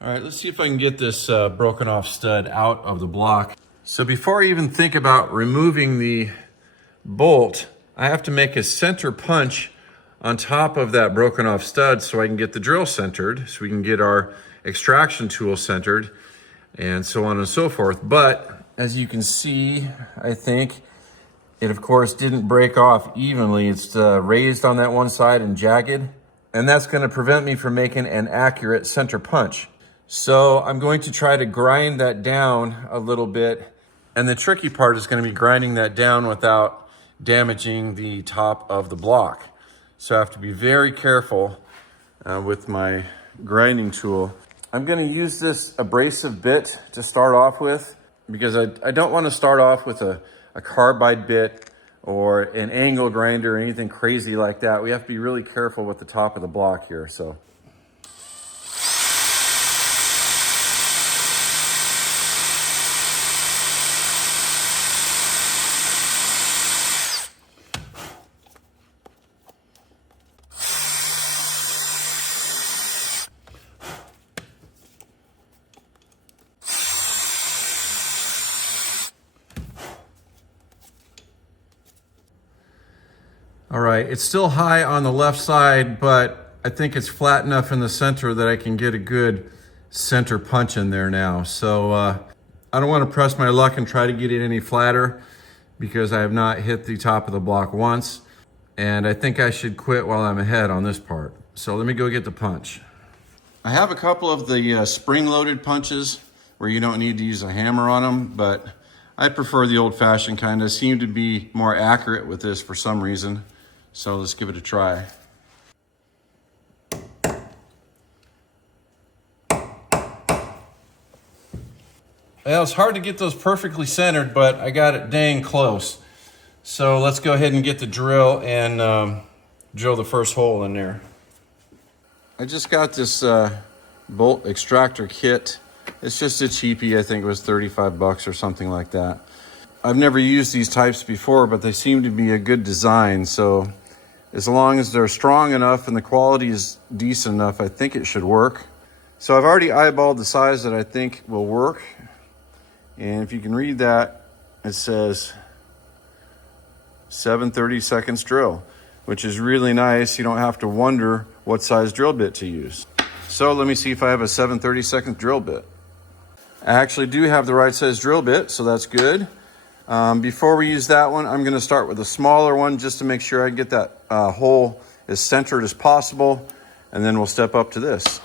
All right, let's see if I can get this broken off stud out of the block. So before I even think about removing the bolt, I have to make a center punch on top of that broken off stud so I can get the drill centered, so we can get our extraction tool centered, and so on and so forth. But as you can see, I think it of course didn't break off evenly. It's raised on that one side and jagged, and that's going to prevent me from making an accurate center punch. So I'm going to try to grind that down a little bit. And the tricky part is going to be grinding that down without damaging the top of the block. So I have to be very careful with my grinding tool. I'm going to use this abrasive bit to start off with, because I don't want to start off with a carbide bit or an angle grinder or anything crazy like that. We have to be really careful with the top of the block here. So. All right, it's still high on the left side, but I think it's flat enough in the center that I can get a good center punch in there now. So I don't want to press my luck and try to get it any flatter, because I have not hit the top of the block once. And I think I should quit while I'm ahead on this part. So let me go get the punch. I have a couple of the spring-loaded punches where you don't need to use a hammer on them, but I prefer the old-fashioned kind. Of seem to be more accurate with this for some reason. So let's give it a try. Well, it's hard to get those perfectly centered, but I got it dang close. So let's go ahead and get the drill and drill the first hole in there. I just got this bolt extractor kit. It's just a cheapie. I think it was 35 bucks or something like that. I've never used these types before, but they seem to be a good design. So as long as they're strong enough and the quality is decent enough, I think it should work. So I've already eyeballed the size that I think will work. And if you can read that, it says 7/32 drill, which is really nice. You don't have to wonder what size drill bit to use. So let me see if I have a 7/32 drill bit. I actually do have the right size drill bit, so that's good. Before we use that one, I'm going to start with a smaller one just to make sure I get that hole as centered as possible, and then we'll step up to this.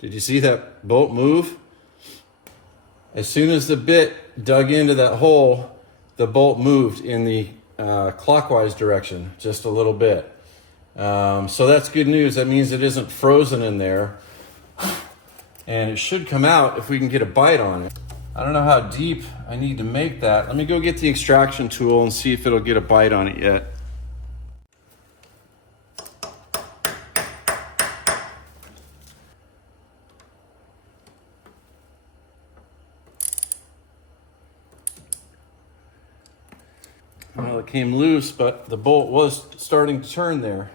Did you see that bolt move? As soon as the bit dug into that hole, the bolt moved in the clockwise direction just a little bit. So that's good news. That means it isn't frozen in there. And it should come out if we can get a bite on it. I don't know how deep I need to make that. Let me go get the extraction tool and see if it'll get a bite on it yet. Well, it came loose, but the bolt was starting to turn there.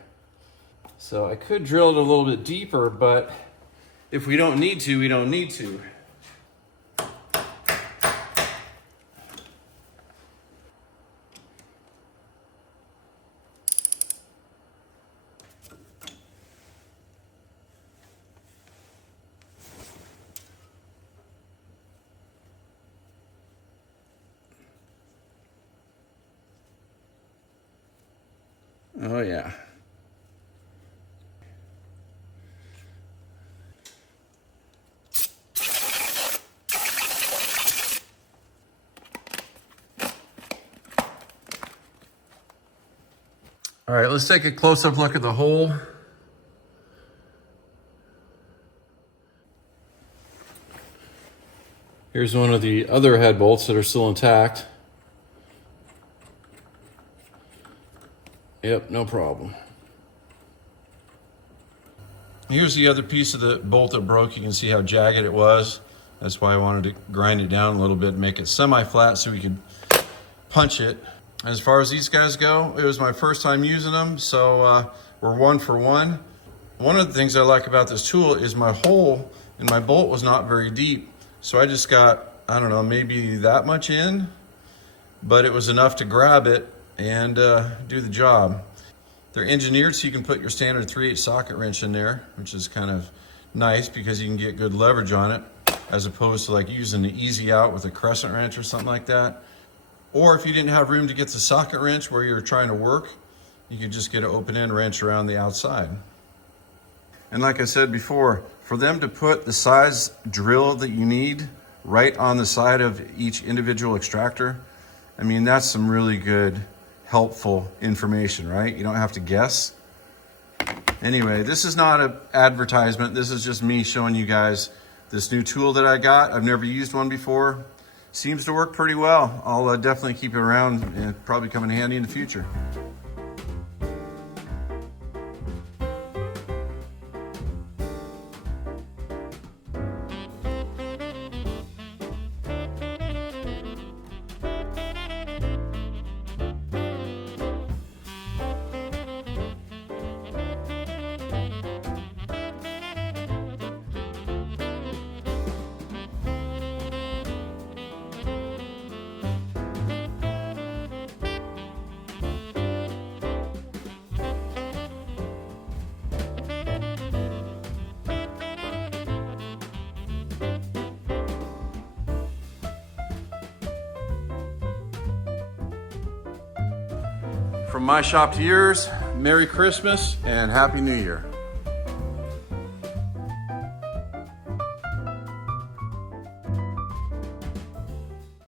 So I could drill it a little bit deeper, but if we don't need to, we don't need to. Oh yeah. All right, let's take a close-up look at the hole. Here's one of the other head bolts that are still intact. Yep, no problem. Here's the other piece of the bolt that broke. You can see how jagged it was. That's why I wanted to grind it down a little bit and make it semi-flat so we could punch it. As far as these guys go, it was my first time using them, so we're 1 for 1. One of the things I like about this tool is my hole in my bolt was not very deep. So I just got, I don't know, maybe that much in, but it was enough to grab it and do the job. They're engineered so you can put your standard 3/8 socket wrench in there, which is kind of nice because you can get good leverage on it, as opposed to like using the easy out with a crescent wrench or something like that. Or if you didn't have room to get the socket wrench where you're trying to work, you could just get an open end wrench around the outside. And like I said before, for them to put the size drill that you need right on the side of each individual extractor, I mean, that's some really good, helpful information, right? You don't have to guess. Anyway, this is not an advertisement. This is just me showing you guys this new tool that I got. I've never used one before. Seems to work pretty well. I'll definitely keep it around and probably come in handy in the future. From my shop to yours, Merry Christmas and Happy New Year.